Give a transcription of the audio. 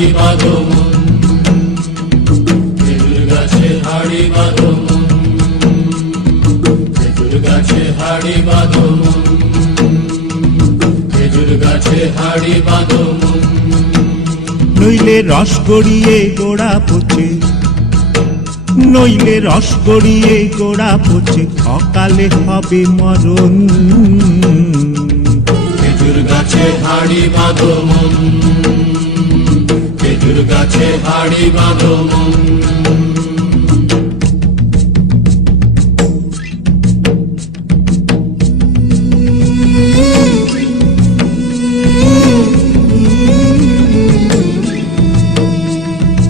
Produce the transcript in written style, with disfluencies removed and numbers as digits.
হাড়ি বাঁধো মন, খেজুর গাছে হাড়ি বাঁধো মন, খেজুর গাছে হাড়ি বাঁধো মন, খেজুর গাছে হাড়ি বাঁধো মন। নইলে রস গড়িয়ে গোড়া পচে, নইলে রস গড়িয়ে গোড়া পচে, অকালে হবে মরণ। খেজুর গাছে হাড়ি বাঁধো মন, খেজুর গাছে হাড়ি বাঁধো মন।